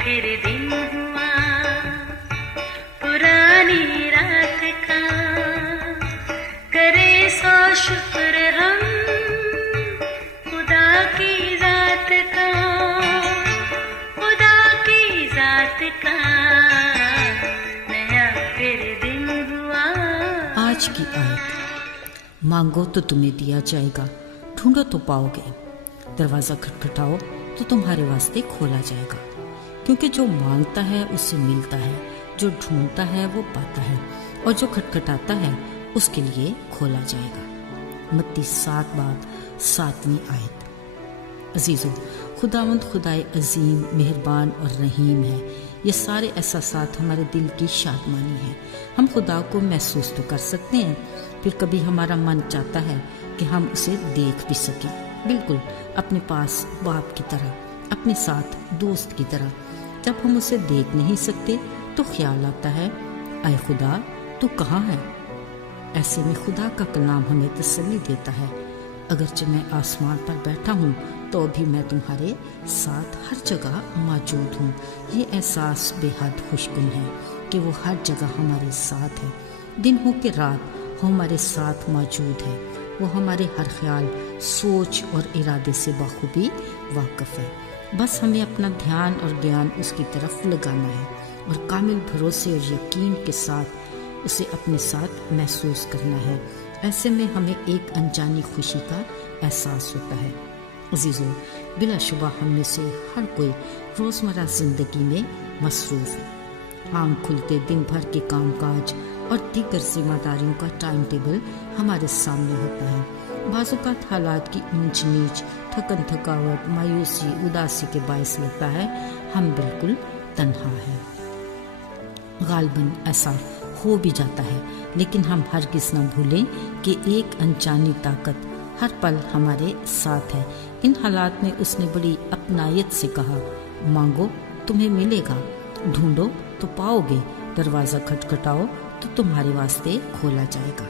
फिर दिन हुआ पुरानी रात का, करे सौ शुक्र हम खुदा की जात का, खुदा की जात का, नया फिर दिन हुआ। आज की आयत, मांगो तो तुम्हें दिया जाएगा, ढूंढो तो पाओगे, दरवाज़ा खटखटाओ तो तुम्हारे वास्ते खोला जाएगा। क्योंकि जो मांगता है उससे मिलता है, जो ढूंढता है वो पाता है, और जो खटखटाता है उसके लिए खोला जाएगा। मत्ती 7 बाब 7वीं आयत। अजीज़ों, खुदावंद खुदाए अजीम, मेहरबान और रहीम है। ये सारे एहसासात हमारे दिल की शादमानी है। हम खुदा को महसूस तो कर सकते हैं, फिर कभी हमारा मन चाहता है कि हम उसे देख भी सकें, बिल्कुल अपने पास बाप की तरह, अपने साथ दोस्त की तरह। जब हम उसे देख नहीं सकते तो ख्याल आता है, आए खुदा तू कहाँ है। ऐसे में खुदा का कलाम हमें तसल्ली देता है, अगरचे मैं आसमान पर बैठा हूँ तो भी मैं तुम्हारे साथ हर जगह मौजूद हूँ। ये एहसास बेहद खुशकुन है कि वो हर जगह हमारे साथ है। दिन हो कि रात वो हमारे साथ मौजूद है। वो हमारे हर ख्याल, सोच और इरादे से बखूबी वाकिफ है। बस हमें अपना ध्यान और ज्ञान उसकी तरफ लगाना है और कामिल भरोसे और यकीन के साथ उसे अपने साथ महसूस करना है। ऐसे में हमें एक अनजानी खुशी का एहसास होता है। अजीज़ों, बिलाशुबा हम में से हर कोई रोज़मर्रा ज़िंदगी में मसरूफ़ है। आँख खुलते दिन भर के कामकाज और दीगर जिम्मेदारियों का टाइम टेबल हमारे सामने होता है। बाज़-औक़ात हालात की ऊंच नीच, थकन थकावट, मायूसी, उदासी के बायस लगता है हम बिल्कुल तन्हा हैं। गालिबन ऐसा हो भी जाता है, लेकिन हम हरगिज़ न भूलें कि एक अनजानी ताकत हर पल हमारे साथ है। इन हालात में उसने बड़ी अपनायत से कहा, मांगो तुम्हें मिलेगा, ढूंढो तो पाओगे, दरवाज़ा खटखटाओ तो तुम्हारे वास्ते खोला जाएगा।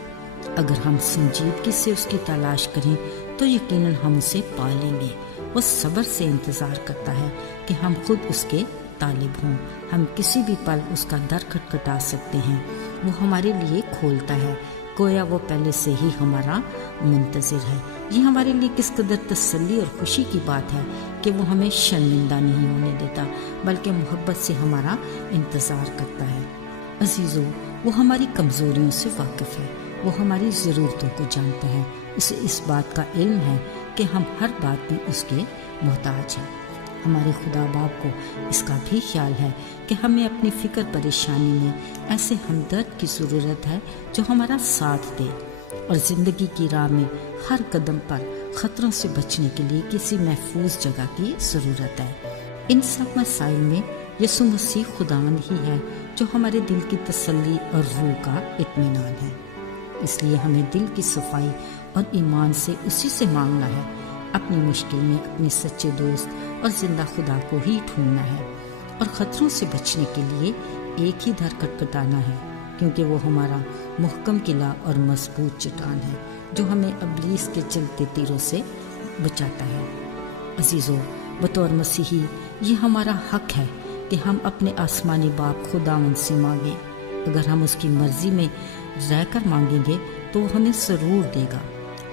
अगर हम संजीदगी से उसकी तलाश करें तो यकीनन हम उसे पा लेंगे। वो सब्र से इंतज़ार करता है कि हम खुद उसके तालिब हों। हम किसी भी पल उसका दर खटखटा सकते हैं। वो हमारे लिए खोलता है, गोया वो पहले से ही हमारा मुंतज़िर है। ये हमारे लिए किस कदर तसल्ली और खुशी की बात है कि वो हमें शर्मिंदा नहीं होने देता, बल्कि मोहब्बत से हमारा इंतज़ार करता है। अजीज़ों, वो हमारी कमज़ोरियों से वाकिफ़ है, वो हमारी ज़रूरतों को जानता है। उसे इस बात का इल्म है कि हम हर बात में उसके मोहताज हैं। हमारे खुदा बाप को इसका भी ख्याल है कि हमें अपनी फ़िक्र परेशानी में ऐसे हमदर्द की ज़रूरत है जो हमारा साथ दे, और ज़िंदगी की राह में हर कदम पर ख़तरों से बचने के लिए किसी महफूज जगह की ज़रूरत है। इन सब मसाइल में यीशु मसीह खुदावंद ही है जो हमारे दिल की तसल्ली और रूह का इत्मीनान है। इसलिए हमें दिल की सफाई और ईमान से उसी से मांगना है। अपनी मुश्किल में अपने सच्चे दोस्त और जिंदा खुदा को ही ढूंढना है, और ख़तरों से बचने के लिए एक ही दर खटखटाना है, क्योंकि वो हमारा मुहकम किला और मजबूत चट्टान है जो हमें इब्लीस के चलते तीरों से बचाता है। अजीज़ों, बतौर मसीही ये हमारा हक है कि हम अपने आसमानी बाप खुदावंद से मांगें। अगर हम उसकी मर्जी में रहकर मांगेंगे तो वो हमें ज़रूर देगा।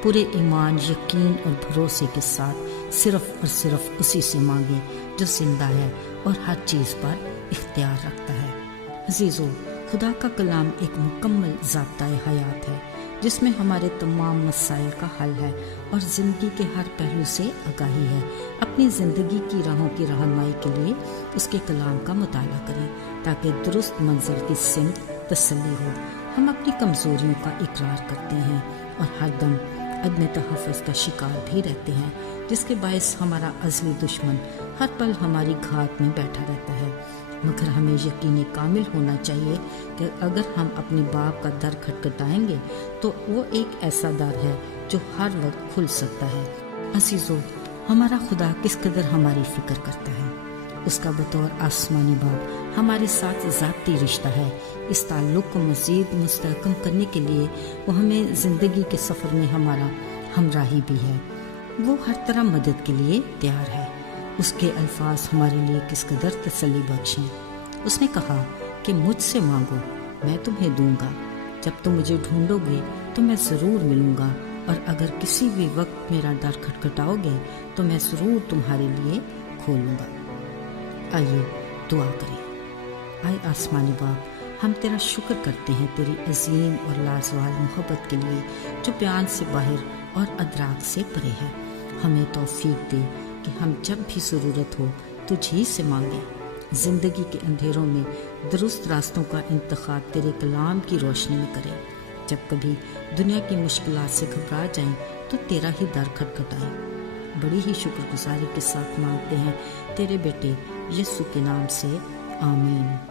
पूरे ईमान, यकीन और भरोसे के साथ सिर्फ और सिर्फ उसी से मांगे जो जिंदा है और हर चीज़ पर इख्तियार रखता है। अजीज़ों, खुदा का कलाम एक मुकम्मल ज़ाब्ता-ए हयात है जिसमें हमारे तमाम मसाइल का हल है और ज़िंदगी के हर पहलू से आगाही है। अपनी ज़िंदगी की राहों की रहनुमाई के लिए उसके कलाम का मुताला करें ताकि दुरुस्त मंजिल की सिमत तसल्ली हो। हम अपनी कमज़ोरियों का इकरार करते हैं और हर दम अदम तहफ़्फ़ुज़ का शिकार भी रहते हैं, जिसके बायस हमारा अज़ली दुश्मन हर पल हमारी घात में बैठा रहता है। मगर हमें यकीन कामिल होना चाहिए कि अगर हम अपने बाप का दर खटखटाएंगे तो वो एक ऐसा दर है जो हर वक्त खुल सकता है। अजीज़ों, हमारा खुदा किस कदर हमारी फ़िक्र करता है। उसका बतौर आसमानी बाप हमारे साथ ज़ाती रिश्ता है। इस ताल्लुक़ को मज़ीद मुस्तहकम करने के लिए वो हमें ज़िंदगी के सफ़र में हमारा हमराही भी है। वो हर तरह मदद के लिए तैयार है। اس کے الفاظ ہمارے لیے کس قدر تسلی بخش ہیں۔ اس نے کہا کہ مجھ سے مانگو، میں تمہیں دوں گا، جب تم مجھے ڈھونڈو گے تو میں ضرور ملوں گا، اور اگر کسی بھی وقت میرا در کھٹکھٹاؤ گے تو میں ضرور تمہارے لیے کھولوں گا۔ آئیے دعا کریں۔ آئے آسمانی باپ، ہم تیرا شکر کرتے ہیں تیری عظیم اور لازوال محبت کے لیے جو بیان سے باہر اور ادراک سے پرے ہے۔ ہمیں توفیق دے کہ ہم جب بھی ضرورت ہو تجھ ہی سے مانگیں، زندگی کے اندھیروں میں درست راستوں کا انتخاب تیرے کلام کی روشنی میں کریں۔ جب کبھی دنیا کی مشکلات سے گھبرا جائیں تو تیرا ہی در کھٹکھٹائیں۔ بڑی ہی شکر گزاری کے ساتھ مانگتے ہیں تیرے بیٹے یسوع کے نام سے، آمین۔